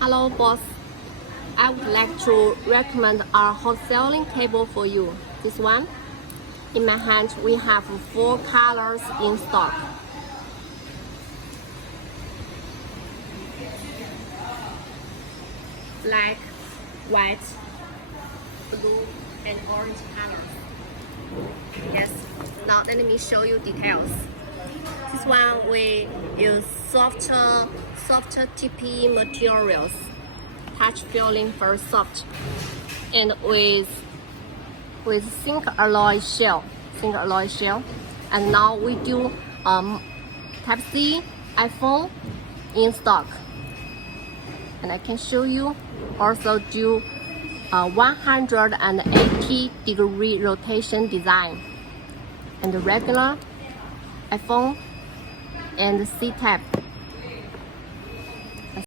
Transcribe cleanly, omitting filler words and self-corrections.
Hello boss, I would like to recommend our wholesaling cable for you. This one. In my hand we have 4 colors in stock. Black, white, blue and orange colors. Yes, now let me show you details. This one we use softer TPE materials, touch feeling very soft, and with zinc alloy shell. And now we do Type-C iPhone in stock, and I can show you also do 180-degree rotation design, and the regular iPhone and C-Type.